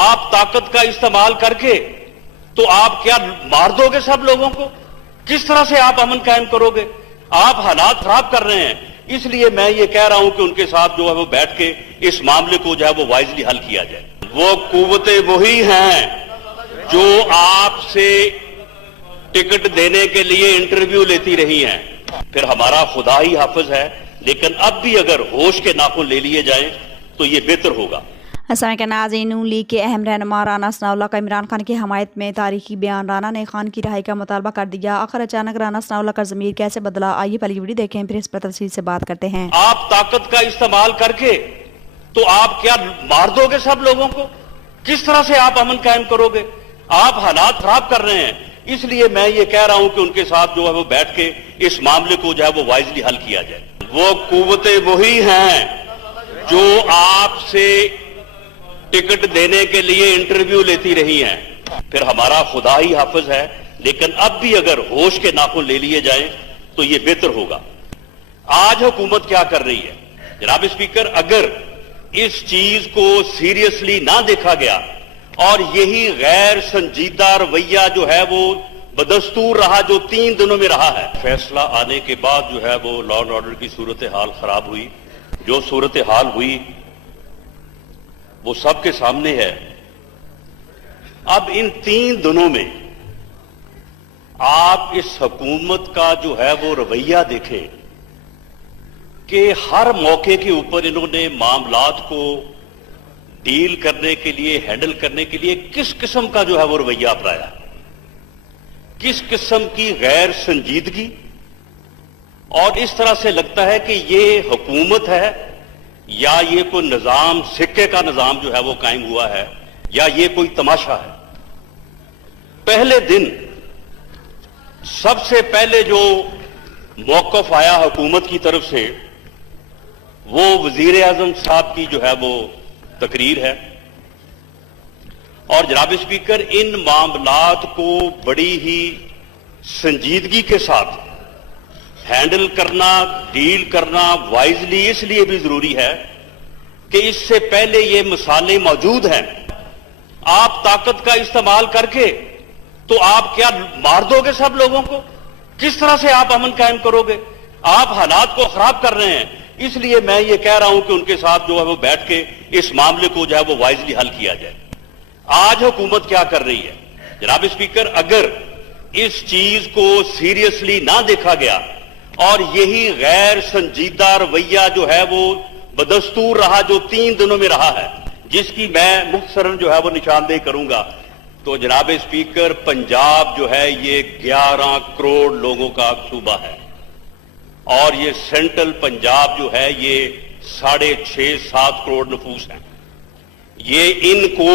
آپ طاقت کا استعمال کر کے تو آپ کیا مار دو گے سب لوگوں کو؟ کس طرح سے آپ امن قائم کرو گے؟ آپ حالات خراب کر رہے ہیں. اس لیے میں یہ کہہ رہا ہوں کہ ان کے ساتھ جو ہے وہ بیٹھ کے اس معاملے کو جو ہے وہ وائزلی حل کیا جائے. وہ قوتیں وہی ہیں جو آپ سے ٹکٹ دینے کے لیے انٹرویو لیتی رہی ہیں. پھر ہمارا خدا ہی حافظ ہے، لیکن اب بھی اگر ہوش کے ناخن لے لیے جائیں تو یہ بہتر ہوگا. السلام کے ناظرین، نون لیگ کے اہم رہنما رانا ثناء اللہ کا عمران خان کی حمایت میں تاریخی بیان. رانا نے خان کی رہائی کا مطالبہ کر دیا. آخر اچانک رانا ثناء اللہ کا ضمیر کیسے بدلا؟ آئیے پہلی ویڈیو دیکھیں، پھر اس پر تفصیل سے بات کرتے ہیں. آپ طاقت کا استعمال کر کے تو آپ کیا مار دو گے سب لوگوں کو؟ کس طرح سے آپ امن قائم کرو گے؟ آپ حالات خراب کر رہے ہیں. اس لیے میں یہ کہہ رہا ہوں کہ ان کے ساتھ جو ہے وہ بیٹھ کے اس معاملے کو جو ہے وہ وائزلی حل کیا جائے. وہ قوتیں وہی ہیں جو آپ سے ٹکٹ دینے کے لیے انٹرویو لیتی رہی ہیں. پھر ہمارا خدا ہی حافظ ہے، لیکن اب بھی اگر ہوش کے ناخن لے لیے جائیں تو یہ بہتر ہوگا. آج حکومت کیا کر رہی ہے جناب اسپیکر؟ اگر اس چیز کو سیریسلی نہ دیکھا گیا اور یہی غیر سنجیدہ رویہ جو ہے وہ بدستور رہا جو 3 دنوں میں رہا ہے. فیصلہ آنے کے بعد جو ہے وہ لا اینڈ آرڈر کی صورتحال خراب ہوئی. جو صورتحال ہوئی وہ سب کے سامنے ہے. اب ان 3 دنوں میں آپ اس حکومت کا جو ہے وہ رویہ دیکھیں کہ ہر موقع کے اوپر انہوں نے معاملات کو ڈیل کرنے کے لیے، ہینڈل کرنے کے لیے کس قسم کا جو ہے وہ رویہ اپنایا، کس قسم کی غیر سنجیدگی. اور اس طرح سے لگتا ہے کہ یہ حکومت ہے یا یہ کوئی نظام، سکے کا نظام جو ہے وہ قائم ہوا ہے، یا یہ کوئی تماشا ہے. پہلے دن سب سے پہلے جو موقف آیا حکومت کی طرف سے وہ وزیر اعظم صاحب کی جو ہے وہ تقریر ہے. اور جناب اسپیکر، ان معاملات کو بڑی ہی سنجیدگی کے ساتھ ہینڈل کرنا، ڈیل کرنا وائزلی اس لیے بھی ضروری ہے کہ اس سے پہلے یہ مسالے موجود ہیں. آپ طاقت کا استعمال کر کے تو آپ کیا مار دو گے سب لوگوں کو؟ کس طرح سے آپ امن قائم کرو گے؟ آپ حالات کو خراب کر رہے ہیں. اس لیے میں یہ کہہ رہا ہوں کہ ان کے ساتھ جو ہے وہ بیٹھ کے اس معاملے کو جو ہے وہ وائزلی حل کیا جائے. آج حکومت کیا کر رہی ہے جناب اسپیکر؟ اگر اس چیز کو سیریسلی نہ دیکھا گیا اور یہی غیر سنجیدہ رویہ جو ہے وہ بدستور رہا جو 3 دنوں میں رہا ہے، جس کی میں مختصراً جو ہے وہ نشاندہی کروں گا، تو جناب اسپیکر پنجاب جو ہے یہ 11 کروڑ لوگوں کا صوبہ ہے اور یہ سینٹرل پنجاب جو ہے یہ 6.5-7 کروڑ نفوس ہیں. یہ ان کو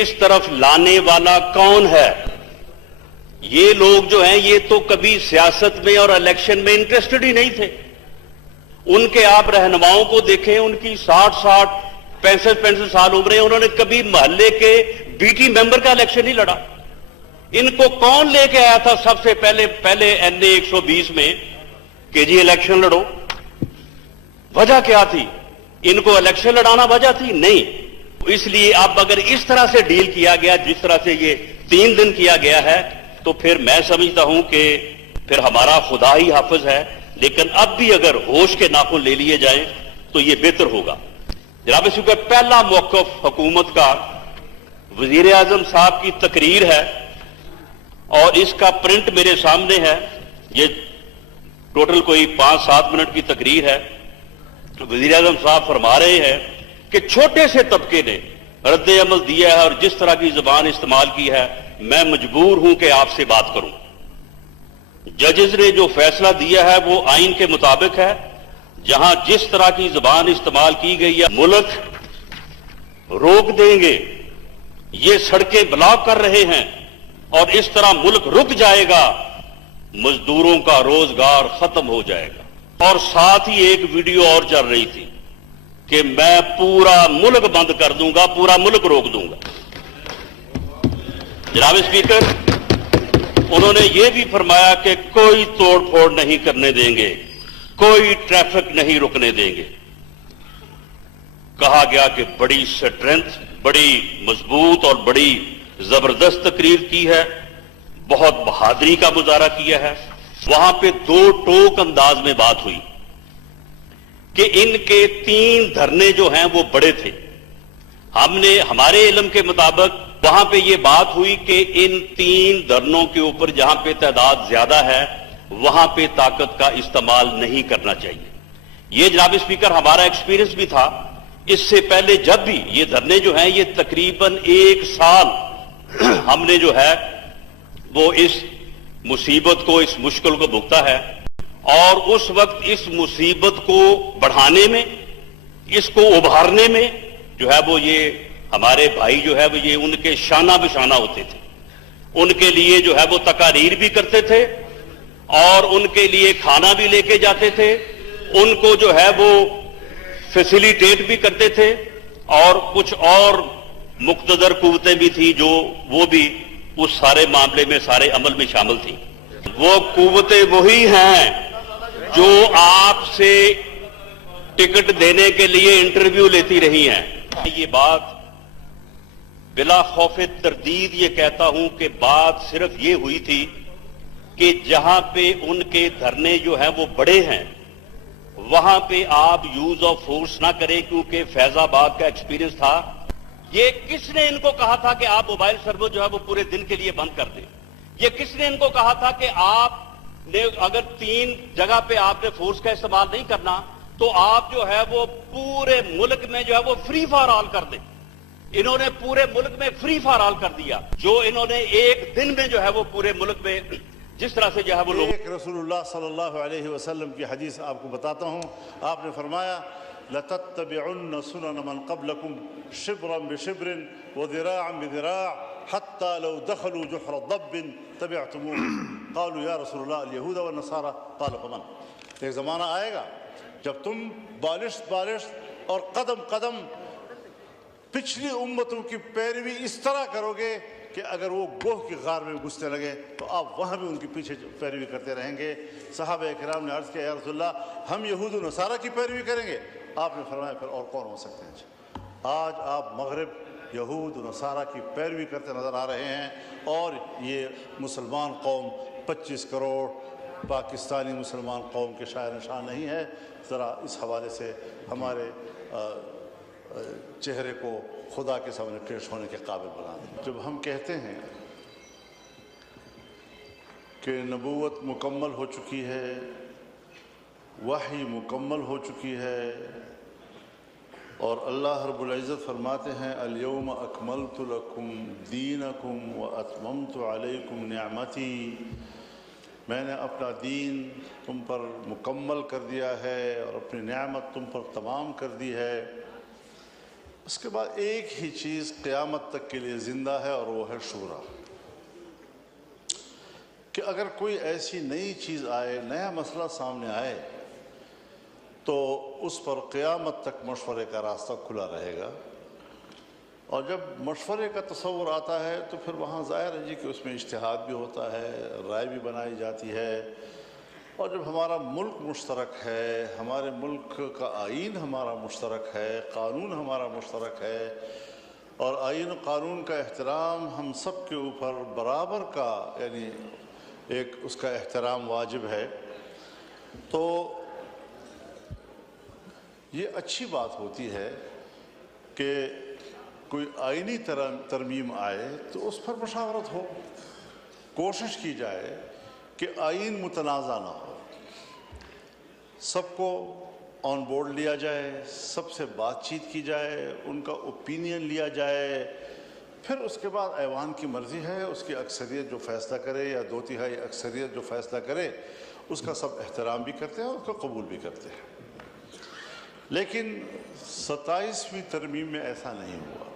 اس طرف لانے والا کون ہے؟ یہ لوگ جو ہیں یہ تو کبھی سیاست میں اور الیکشن میں انٹرسٹڈ ہی نہیں تھے. ان کے آپ رہنماؤں کو دیکھیں، ان کی 60 65 سال عمریں، انہوں نے کبھی محلے کے BT ممبر کا الیکشن نہیں لڑا. ان کو کون لے کے آیا تھا سب سے پہلے NA 120 میں کہ جی الیکشن لڑو؟ وجہ کیا تھی؟ ان کو الیکشن لڑانا وجہ تھی؟ نہیں. اس لیے اب اگر اس طرح سے ڈیل کیا گیا جس طرح سے یہ 3 دن کیا گیا ہے تو پھر میں سمجھتا ہوں کہ پھر ہمارا خدا ہی حافظ ہے، لیکن اب بھی اگر ہوش کے ناخن لے لیے جائیں تو یہ بہتر ہوگا. جناب اس کا پہلا موقف حکومت کا وزیر اعظم صاحب کی تقریر ہے اور اس کا پرنٹ میرے سامنے ہے. یہ ٹوٹل کوئی 5-7 منٹ کی تقریر ہے. وزیر اعظم صاحب فرما رہے ہیں کہ چھوٹے سے طبقے نے رد عمل دیا ہے اور جس طرح کی زبان استعمال کی ہے میں مجبور ہوں کہ آپ سے بات کروں. ججز نے جو فیصلہ دیا ہے وہ آئین کے مطابق ہے. جہاں جس طرح کی زبان استعمال کی گئی ہے، ملک روک دیں گے، یہ سڑکیں بلاک کر رہے ہیں اور اس طرح ملک رک جائے گا، مزدوروں کا روزگار ختم ہو جائے گا. اور ساتھ ہی ایک ویڈیو اور چل رہی تھی کہ میں پورا ملک بند کر دوں گا، پورا ملک روک دوں گا. جناب اسپیکر، انہوں نے یہ بھی فرمایا کہ کوئی توڑ پھوڑ نہیں کرنے دیں گے، کوئی ٹریفک نہیں رکنے دیں گے. کہا گیا کہ بڑی سٹرینتھ، بڑی مضبوط اور بڑی زبردست تقریر کی ہے، بہت بہادری کا مظاہرہ کیا ہے۔ وہاں پہ دو ٹوک انداز میں بات ہوئی کہ ان کے 3 دھرنے جو ہیں وہ بڑے تھے۔ ہم نے ہمارے علم کے مطابق وہاں پہ یہ بات ہوئی کہ ان 3 دھرنوں کے اوپر جہاں پہ تعداد زیادہ ہے وہاں پہ طاقت کا استعمال نہیں کرنا چاہیے۔ یہ جناب اسپیکر ہمارا ایکسپیرینس بھی تھا۔ اس سے پہلے جب بھی یہ دھرنے جو ہیں یہ تقریباً 1 سال ہم نے جو ہے وہ اس مصیبت کو، اس مشکل کو بھگتا ہے، اور اس وقت اس مصیبت کو بڑھانے میں، اس کو ابھارنے میں جو ہے وہ یہ ہمارے بھائی جو ہے وہ یہ ان کے شانہ بشانہ ہوتے تھے۔ ان کے لیے جو ہے وہ تقاریر بھی کرتے تھے اور ان کے لیے کھانا بھی لے کے جاتے تھے، ان کو جو ہے وہ فیسیلیٹیٹ بھی کرتے تھے، اور کچھ اور مقتدر قوتیں بھی تھیں جو وہ بھی اس سارے معاملے میں، سارے عمل میں شامل تھیں۔ وہ قوتیں وہی ہیں جو آپ سے ٹکٹ دینے کے لیے انٹرویو لیتی رہی ہیں۔ یہ بات بلا خوف تردید یہ کہتا ہوں کہ بات صرف یہ ہوئی تھی کہ جہاں پہ ان کے دھرنے جو ہیں وہ بڑے ہیں وہاں پہ آپ یوز آف فورس نہ کریں، کیونکہ فیض آباد کا ایکسپیرینس تھا۔ یہ کس نے ان کو کہا تھا کہ آپ موبائل سرور جو ہے وہ پورے دن کے لیے بند کر دیں؟ یہ کس نے ان کو کہا تھا کہ آپ نے اگر 3 جگہ پہ آپ نے فورس کا استعمال نہیں کرنا تو آپ جو ہے وہ پورے ملک میں جو ہے وہ فری فار آل کر دیں؟ انہوں نے پورے ملک میں فری فار آل کر دیا، جو انہوں نے ایک دن میں جو ہے وہ پورے ملک میں جس طرح سے جو ہے وہ لوگ۔ ایک رسول اللہ صلی اللہ علیہ وسلم کی حدیث آپ کو بتاتا ہوں۔ آپ نے فرمایا لَتَتَّبِعُنَّ سُنَنَ مَنْ قَبْلَكُمْ شِبْرًا بِشِبْرٍ وَذِرَاعًا بِذِرَاعٍ حَتَّى لَوْ دَخَلُوا جُحْرَ ضَبٍّ تَبِعْتُمُوهُ قَالُوا يَا رسول اللہ الْيَهُودَ وَالنَّصَارَى قَالَ فَمَنْ۔ ایک زمانہ آئے گا جب تم بالشت اور قدم قدم پچھلی امتوں کی پیروی اس طرح کرو گے کہ اگر وہ گوہ کی غار میں گھسنے لگے تو آپ وہاں بھی ان کے پیچھے پیروی کرتے رہیں گے۔ صحابہ کرام نے عرض کیا یا رسول اللہ ہم یہود و نصارہ کی پیروی کریں گے؟ آپ نے فرمایا پھر اور کون ہو سکتے ہیں؟ آج آپ مغرب یہود و نصارہ کی پیروی کرتے نظر آ رہے ہیں، اور یہ مسلمان قوم 25 کروڑ پاکستانی مسلمان قوم کے شاعر نشان نہیں ہے۔ ذرا اس حوالے سے ہمارے چہرے کو خدا کے سامنے پیش ہونے کے قابل بنا دیں۔ جب ہم کہتے ہیں کہ نبوت مکمل ہو چکی ہے، وحی مکمل ہو چکی ہے، اور اللہ رب العزت فرماتے ہیں الیوم اکملت لکم دینکم واتممت علیکم نعمتی، میں نے اپنا دین تم پر مکمل کر دیا ہے اور اپنی نعمت تم پر تمام کر دی ہے۔ اس کے بعد ایک ہی چیز قیامت تک کے لیے زندہ ہے، اور وہ ہے شورا، کہ اگر کوئی ایسی نئی چیز آئے، نیا مسئلہ سامنے آئے تو اس پر قیامت تک مشورے کا راستہ کھلا رہے گا۔ اور جب مشورے کا تصور آتا ہے تو پھر وہاں ظاہر ہے جی کہ اس میں اجتہاد بھی ہوتا ہے، رائے بھی بنائی جاتی ہے۔ اور جب ہمارا ملک مشترک ہے، ہمارے ملک کا آئین ہمارا مشترک ہے، قانون ہمارا مشترک ہے، اور آئین و قانون کا احترام ہم سب کے اوپر برابر کا، یعنی ایک اس کا احترام واجب ہے، تو یہ اچھی بات ہوتی ہے کہ کوئی آئینی ترمیم آئے تو اس پر مشاورت ہو، کوشش کی جائے کہ آئین متنازع نہ ہو، سب کو آن بورڈ لیا جائے، سب سے بات چیت کی جائے، ان کا اوپینین لیا جائے، پھر اس کے بعد ایوان کی مرضی ہے، اس کی اکثریت جو فیصلہ کرے یا 2/3 اکثریت جو فیصلہ کرے اس کا سب احترام بھی کرتے ہیں اور اس کو قبول بھی کرتے ہیں۔ لیکن 27ویں ترمیم میں ایسا نہیں ہوا۔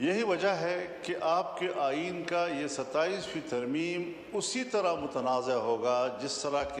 یہی وجہ ہے کہ آپ کے آئین کا یہ 27ویں ترمیم اسی طرح متنازع ہوگا جس طرح کی